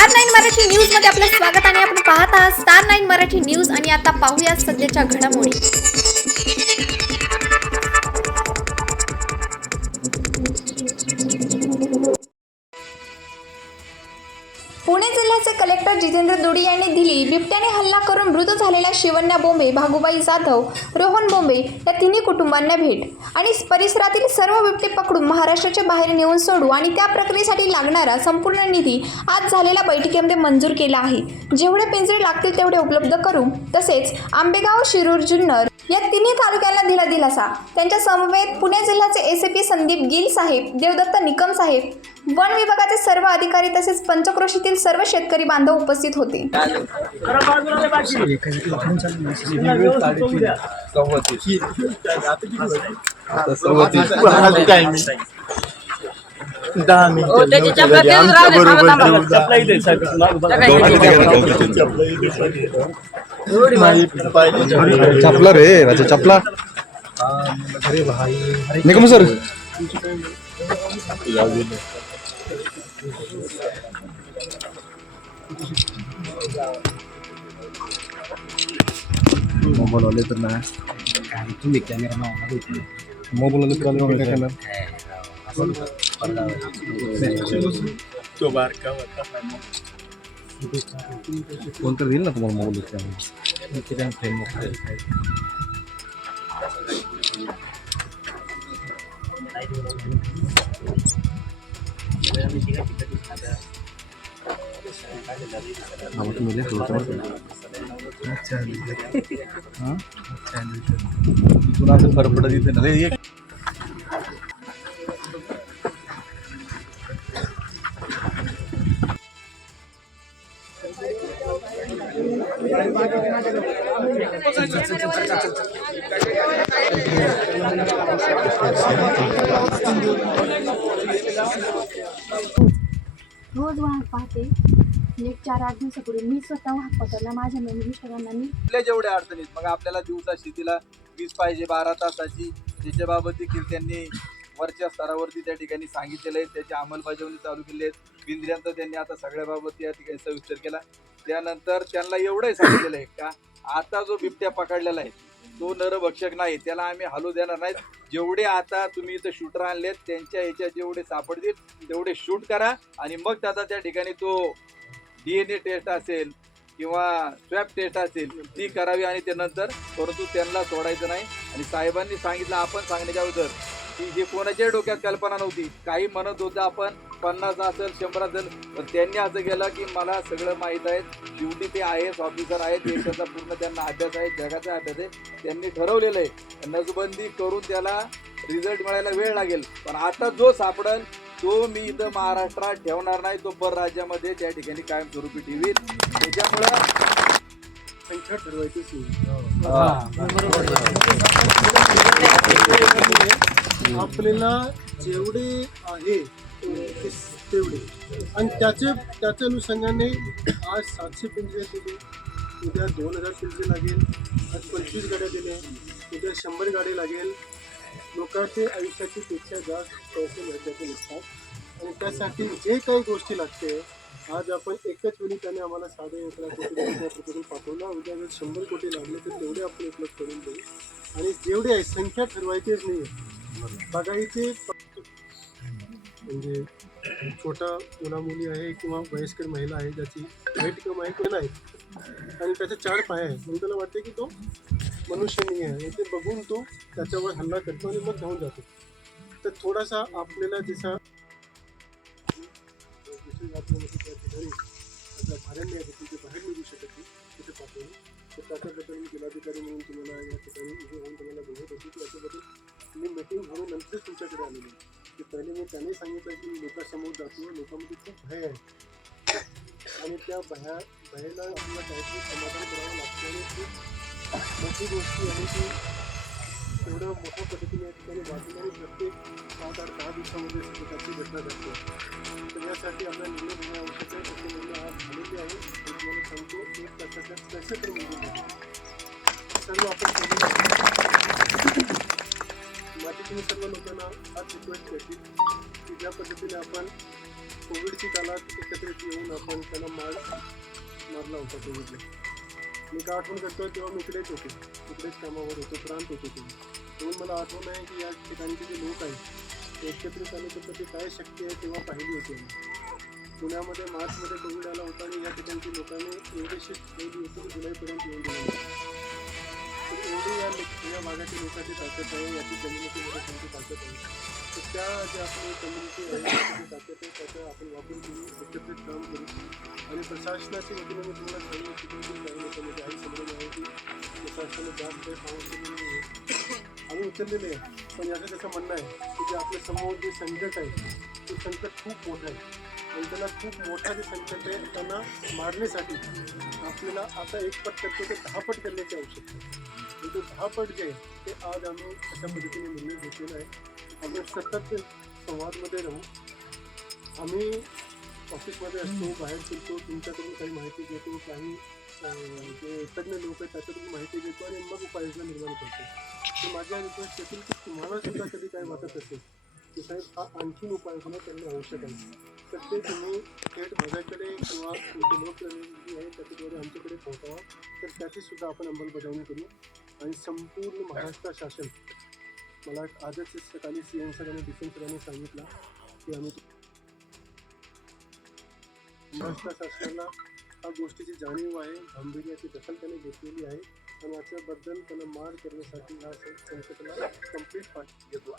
Star 9 Marathi news मध्ये आपलं स्वागत आणि आपण पाहत आहात स्टार 9 मराठी न्यूज आणि आता पाहूया सध्याच्या घडामोडी। पुणे जिल्ह्याचे कलेक्टर जितेंद्र दोडी यांनी दिली बिबट्याने हल्ला करून मृत झालेल्या शिवण्या बोंबे, भागुबाई जाधव, रोहन बोंबे या तिन्ही कुटुंबांना भेट आणि परिसरातील सर्व बिबटे पकडून महाराष्ट्राच्या बाहेर नेऊन सोडू आणि त्या प्रक्रियेसाठी लागणारा संपूर्ण निधी आज झालेल्या बैठकीमध्ये मंजूर केला आहे। जेवढे पिंजरे लागतील तेवढे उपलब्ध करू, तसेच आंबेगाव, शिरूर, जुन्नर या तिन्ही तालुक्यांना दिला दिलासा। त्यांच्या समवेत पुणे जिल्ह्याचे एसीपी संदीप गिल साहेब, देवदत्त निकम साहेब, वन विभागाचे सर्व अधिकारी तसेच पंचक्रोशीतील सर्व शेतकरी बांधव उपस्थित होते। चपला रे राजा चपला निकम सर मोबाईल वाले तर ना तुम्ही कॅमेरा मोबाईल वाले तर कोणतं देईल ना तुम्हाला मोबाईल फरक पडत इथे ना रोज वाहन पाहते। 4-8 दिवसापूर्वी मी स्वतः वाहन पकडला माझ्या मिस्टरांना। मी जेवढ्या अडचणीत मग आपल्याला दिवसा शेतीला वीज पाहिजे 12 तासाची, त्याच्याबाबत देखील त्यांनी वरच्या स्तरावरती त्या ठिकाणी सांगितलेलं आहे, त्याची अंमलबजावणी चालू केली आहे। पिंजऱ्यांचं त्यांनी आता सगळ्याबाबत या ठिकाणी सविस्तर केला। त्यानंतर त्यांना एवढंही सांगितलेलं आहे का आता जो बिबट्या पकडलेला आहे तो नरभक्षक नाही, त्याला आम्ही हलू देणार नाहीत। जेवढे आता तुम्ही इथं शूटर आणलेत त्यांच्या ह्याच्यात जेवढे सापडतील तेवढे शूट करा आणि मग त्याचा त्या ठिकाणी तो DNA टेस्ट असेल किंवा स्वॅब टेस्ट असेल ती करावी आणि त्यानंतर परंतु त्यांना सोडायचं नाही। आणि साहेबांनी सांगितलं, आपण सांगण्याच्या अगोदर की जे कोणाच्याही डोक्यात कल्पना नव्हती, काही म्हणत होतं आपण 50 असेल 100 असेल, पण त्यांनी असं केलं की मला सगळं माहीत आहे, शेवटी ते IAS ऑफिसर आहेत, देशाचा पूर्ण त्यांना अभ्यास आहे, जगाचा अभ्यास आहे, त्यांनी ठरवलेलं आहे नसबंदी करून त्याला रिझल्ट मिळायला वेळ लागेल, पण आता जो सापडेल तो मी इथं महाराष्ट्रात ठेवणार नाही, तो परराज्यामध्ये त्या ठिकाणी कायमस्वरूपी ठेवील। त्याच्यामुळं संख्या ठरवायचीच आपल्याला जेवढे आहे तेवढे आणि त्याच्या अनुषंगाने आज 700 पिंजरे दिले, उद्या 2000 पिंजरे लागेल, आज 25 गाड्या दिल्या, उद्या 100 गाडी लागेल। लोकांचे आयुष्याची पेक्षा जास्त पैसे महत्त्वाचे नसतात आणि त्यासाठी जे काही गोष्टी लागते आज आपण एकच वेळी त्याने आम्हाला 11.5 कोटी पाठवला, उद्या जर 100 कोटी लागले तर तेवढे आपण उपलब्ध करून देऊ आणि जेवढे आहे संख्या ठरवायचीच नाही आहे, बघायचे। म्हणजे छोटा मुला-मुली आहे किंवा वयस्कर महिला आहे ज्याची हाईट कम आहे किंवा नाही आणि त्याचे 4 पाय आहे, मग त्याला वाटते की तो मनुष्य नाही आहे, ते बघून तो त्याच्यावर हल्ला करतो आणि मग धावून जातो। तर थोडासा आपल्याला जसा त्या ठिकाणी आता भाड्याने आहे तिथे बाहेर निघू शकत नाही, तिथे पाठवून तर त्याच्याबद्दल मी जिल्हाधिकारी म्हणून तुम्हाला या ठिकाणी उभे होऊन तुम्हाला बोलत होती की याच्याबद्दल मी मीटिंग घेऊन नंतरच तुमच्याकडे आलेली की पहिले मी त्याने सांगितलं की लोकांसमोर जातो, लोकांमध्ये खूप भय आहे आणि त्या भयाला आपल्याला काहीतरी समाधान करावं लागतं आणि खूप मोठी गोष्टी आहे की एवढं मोठ्या पद्धतीने या ठिकाणी वाचून आणि प्रत्येक 7-8-10 दिवसामध्ये त्याची घटना घडते। तर यासाठी आपल्याला निर्णय घेणे आवश्यक आहे, त्याचे निर्णय आज झालेले आहे। मी तुम्हाला सांगतो 1 तासाच्या कसे तर निर्णय सर्व आपण माझी तुम्ही सर्व लोकांना आज रिक्वेस्ट करते की ज्या पद्धतीने आपण कोविडची काळात एकत्रित येऊन आपण त्यांना मारला होता कोविडला. मी का आठवण करतो तेव्हा मी इकडेच होते, इकडेच कामावर होतो, प्रांत होतो म्हणून मला आठवण आहे की या ठिकाणचे जे लोक आहेत ते एकत्रित आले तर ते काय शक्य आहे तेव्हा पाहिली होती आम्ही. पुण्यामध्ये मार्चमध्ये कोविड आला होता आणि या ठिकाणच्या लोकांनी एवढी शिस्त ठेवली होती की जुलैपर्यंत येऊन गेली. तर एवढी या भागातील लोकांची ताकद आहे, याची कम्युनिटीमध्ये त्यांची ताकद आहे. तर त्या ज्या आपली कम्युनिटी आहे त्याची ताकद आहे त्याचा आपण वापर करू, एकत्रित काम करू. आणि प्रशासनाच्या वतीने मी तुम्हाला सांगितलं की काही लोकांमध्ये आई समजून आहे की प्रशासनाने जास्त काही सांगितलेलं नाही आहे, आम्ही उचललेले आहे. पण याचं त्याचं म्हणणं आहे की जे आपल्या समोर जे संकट आहे ते संकट खूप मोठं आहे आणि त्याला खूप मोठा जे संकट आहे त्यांना मारण्यासाठी आपल्याला आता 1 पट करतो ते 10 पट करण्याची आवश्यकता आहे. आणि तो 10 पट जे आहे ते आज आम्ही अशा पद्धतीने निर्णय घेतलेला आहे. आम्ही सतत संवादमध्ये राहू. आम्ही ऑफिसमध्ये असतो, बाहेर फिरतो, तुमच्याकडून काही माहिती घेतो, काही जे तज्ज्ञ लोक आहेत त्याच्याकडून माहिती घेतो आणि मग उपाययोजना निर्माण करतो. तर माझ्या रिक्वेस्ट असेल की तुम्हाला सुद्धा कधी काय वाटत असेल की साहेब हा आणखीन उपाययोजना करणं आवश्यक आहे तर ते तुम्ही थेट माझ्याकडे किंवा तुमचे लोकप्रतिनिधी आहे त्याच्याद्वारे आमच्याकडे पोहोचावा. तर त्याची सुद्धा आपण अंमलबजावणी करू. आणि संपूर्ण महाराष्ट्र शासन, मला आजच सकाळी CM सरांनी डिफेन्स सरांनी सांगितलं की आम्ही महाराष्ट्र शासनाला या गोष्टीची जाणीव आहे, गांभीर्याची दखल त्याने घेतलेली आहे आणि याच्याबद्दल त्यांना मार करण्यासाठी ह्या संकटाला कंप्लीट पाठ घेतो.